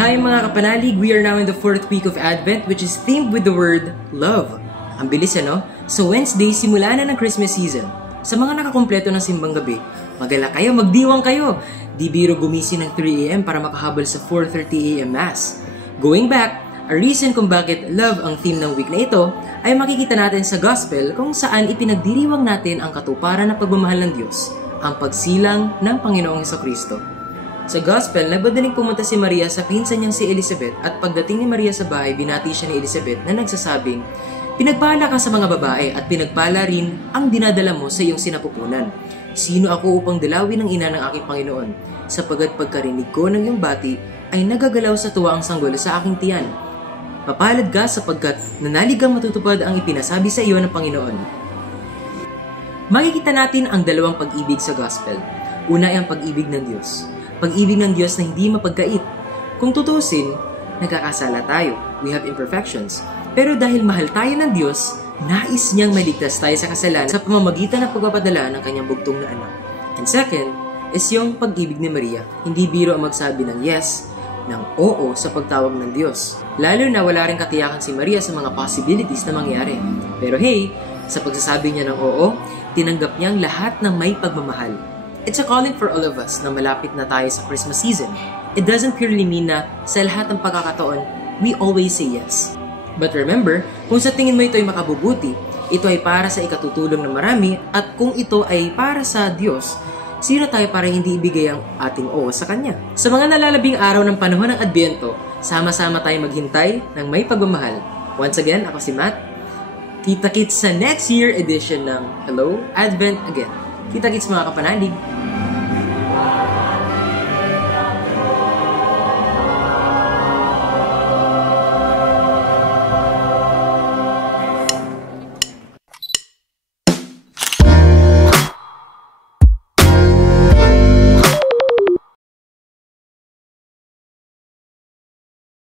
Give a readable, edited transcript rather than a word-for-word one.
Hi mga kapanalig, we are now in the 4th week of Advent which is themed with the word love. Ang bilis ano? So Wednesday, simula na ng Christmas season. Sa mga nakakumpleto ng simbang gabi, magala kayo, magdiwang kayo. Di biro gumising ng 3 a.m. para makahabol sa 4:30 a.m. Mass. Going back, a reason kung bakit love ang theme ng week na ito ay makikita natin sa Gospel kung saan ipinagdiriwang natin ang katuparan ng pagmamahal ng Diyos, ang pagsilang ng Panginoong Hesukristo. Sa Gospel, nagmadaling pumunta si Maria sa pinsan niyang si Elizabeth at pagdating ni Maria sa bahay, binati siya ni Elizabeth na nagsasabing, "Pinagpala ka sa mga babae at pinagpala rin ang dinadala mo sa iyong sinapupunan. Sino ako upang dalawin ang ina ng aking Panginoon? Sapagat pagkarinig ko ng iyong bati ay nagagalaw sa tuwa ang sanggol sa aking tiyan. Mapalad ka sapagkat nanaligang matutupad ang ipinasabi sa iyo ng Panginoon." Makikita natin ang dalawang pag-ibig sa Gospel. Una ay ang pag-ibig ng Diyos. Pag-ibig ng Diyos na hindi mapagkait. Kung tutusin, nagkakasala tayo. We have imperfections. Pero dahil mahal tayo ng Diyos, nais niyang maligtas tayo sa kasalanan sa pamamagitan ng pagpapadala ng kanyang bugtong na anak. And second, is yung pag-ibig ni Maria. Hindi biro ang magsabi ng yes, ng oo sa pagtawag ng Diyos. Lalo na wala rin katiyakan si Maria sa mga possibilities na mangyari. Pero hey, sa pagsasabi niya ng oo, tinanggap niya ang lahat ng may pagmamahal. It's a calling for all of us na malapit na tayo sa Christmas season. It doesn't purely mean na sa lahat ng pagkakataon, we always say yes. But remember, kung sa tingin mo ito ay makabubuti, ito ay para sa ikatutulong ng marami, at kung ito ay para sa Diyos, sino tayo para hindi ibigay ang ating oo sa Kanya? Sa mga nalalabing araw ng panahon ng Adbyento, sama-sama tayo maghintay ng may pagmamahal. Once again, ako si Matt. Kita-kits sa next year edition ng Hello, Advent Again. Kita-kits mga kapanalig!